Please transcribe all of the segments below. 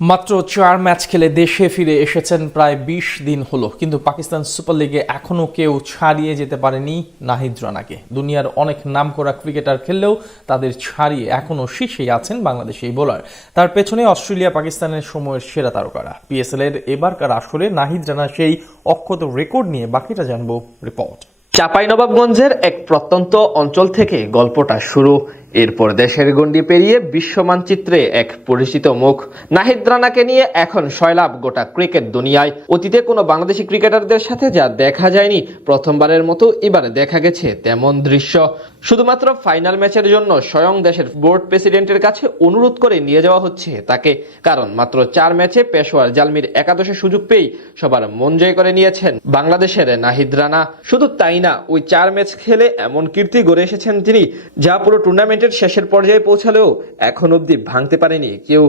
মাত্র 4 ম্যাচ খেলে দেশে ফিরে এসেছেন প্রায় 20 দিন হলো, কিন্তু পাকিস্তান সুপার লিগে এখনও কেউ ছাড়িয়ে যেতে পারেনি নাহিদ রানাকে। দুনিয়ার অনেক নামকরা ক্রিকেটার খেললেও তাদের ছাড়িয়ে এখনও শীর্ষেই আছেন বাংলাদেশি এই বোলার। তার পেছনে অস্ট্রেলিয়া পাকিস্তানের সময়ের সেরা তারকারা। পিএসএল এর এবারকার আসরে নাহিদ রানা সেই অক্ষত রেকর্ড নিয়ে বাকিটা জানবো রিপোর্ট। চাঁপাইনবাবগঞ্জের এক প্রত্যন্ত অঞ্চল থেকে গল্পটা শুরু। এরপর দেশের গণ্ডি পেরিয়ে বিশ্ব মানচিত্রে এক পরিচিত মুখ। নাহিদ রানাকে নিয়ে এখন সয়লাব গোটা ক্রিকেট দুনিয়ায়। অতীতে কোনো বাংলাদেশি ক্রিকেটারদের সাথে যা দেখা যায়নি, প্রথমবারের মতো এবার দেখা গেছে তেমন দৃশ্য। শুধুমাত্র ফাইনাল ম্যাচের জন্য স্বয়ং দেশের বোর্ড প্রেসিডেন্টের কাছে অনুরোধ করে নিয়ে যাওয়া হচ্ছে তাকে, কারণ মাত্র 4 ম্যাচে পেশোয়ার জালমির একাদশে সুযোগ পেয়েই সবার মন জয় করে নিয়েছেন বাংলাদেশের নাহিদ রানা। শুধু তাই না, ওই 4 ম্যাচ খেলে এমন কীর্তি গড়ে এসেছেন তিনি, যা পুরো টুর্নামেন্টের শেষের পর্যায়ে পৌঁছালেও এখন অবধি ভাঙতে পারেনি কেউ।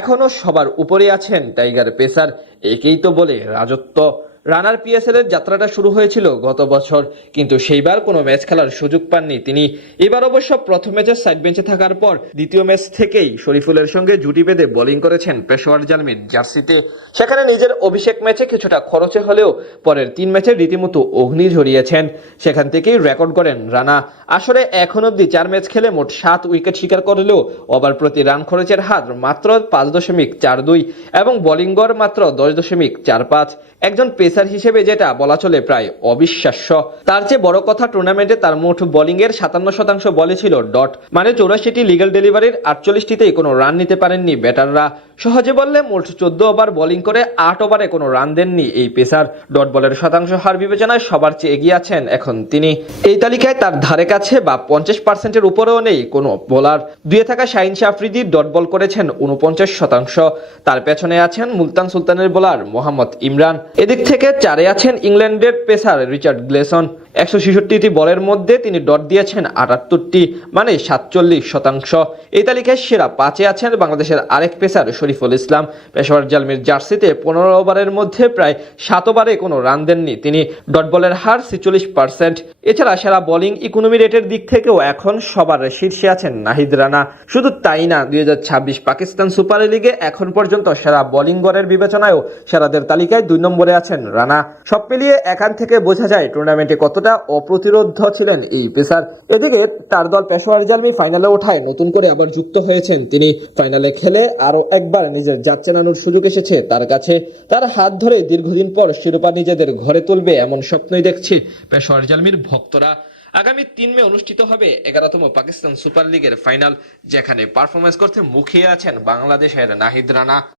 এখনো সবার উপরে আছেন টাইগার পেসার, একেই তো বলে রাজত্ব। রানার পিএসএল এর যাত্রাটা শুরু হয়েছিল গত বছর, কিন্তু সেইবার কোনো ম্যাচ খেলার সুযোগ পাননি তিনি। এবার অবশ্য প্রথম ম্যাচে সাইড বেঞ্চে থাকার পর দ্বিতীয় ম্যাচ থেকেই শরীফুলের সঙ্গে জুটি বেঁধে বোলিং করেছেন পেশোয়ার জালমির জার্সিতে। সেখানে নিজের অভিষেক ম্যাচে কিছুটা খরচে হলেও পরের 3 ম্যাচে রীতিমতো অগ্নি ঝরিয়েছেন। সেখান থেকেই রেকর্ড করেন রানা। আসলে এখন অবধি 4 ম্যাচ খেলে মোট 7 উইকেট শিকার করলেও ওভার প্রতি রান খরচের হার মাত্র 5.42 এবং বোলিং গড় মাত্র 10.45। একজন পেসার হিসেবে যেটা বলা চলে প্রায় অবিশ্বাস্য। তার চেয়ে বড় কথা, টুর্নামেন্টে তার মোট বোলিং এর 57% বলে ছিল ডট, মানে 84টি লিগ্যাল ডেলিভারির 48টিতেই কোনো রান নিতে পারেননি ব্যাটাররা। সহজে বললে মোট 14 ওভার বোলিং করে 8 ওভারে কোনো রান দেননি এই পেসার। ডট বলের শতাংশ হার বিবেচনায় সবার চেয়ে এগিয়ে আছেন এখন তিনি। এই তালিকায় তার ধারে কাছে বা 50%-এর উপরেও নেই কোনো বোলার। দুয়ে থাকা শাহিন শাহ আফ্রিদি ডট বল করেছেন 49%। তার পেছনে আছেন মুলতান সুলতানের বোলার মোহাম্মদ ইমরান। এদিক থেকে 4-এ আছেন ইংল্যান্ডের পেসার রিচার্ড গ্লেসন। 166টি বলের মধ্যে তিনি ডট দিয়েছেন 78টি, মানে 47%। এই তালিকায় সেরা 5-এ আছেন বাংলাদেশের আরেক পেসার শরীফুল ইসলাম। পেশোয়ার জালমির জার্সিতে 15 ওভারের মধ্যে প্রায় 7 ওভারে কোনো রান দেননি তিনি। ডট বলের হার 46%। এছাড়া সেরা বোলিং ইকোনমি রেটের দিক থেকেও এখন সবার শীর্ষে আছেন নাহিদ রানা। শুধু তাই না, 2026 পাকিস্তান সুপার লিগে এখন পর্যন্ত সেরা বোলিং গড়ের বিবেচনায়ও সেরাদের তালিকায় 2 নম্বরে আছেন রানা। সব মিলিয়ে এখান থেকে বোঝা যায় টুর্নামেন্টে কতটা অপ্রতিরোধ ছিলেন এই পেসার। এদিকে তার দল পেশোয়ার জালমি ফাইনালে ওঠায় নতুন করে আবার যুক্ত হয়েছেন তিনি। ফাইনালে খেলে আরো একবার নিজের জাত চেনানোর সুযোগ এসেছে তার কাছে। তার হাত ধরে দীর্ঘদিন পর শিরোপা নিজেদের ঘরে তুলবে এমন স্বপ্নই দেখছে পেশোয়ার জালমির ভক্তরা। আগামী 3 মে অনুষ্ঠিত হবে 11তম পাকিস্তান সুপার লিগের ফাইনাল, যেখানে পারফরমেন্স করতে মুখিয়ে আছেন বাংলাদেশের নাহিদ রানা।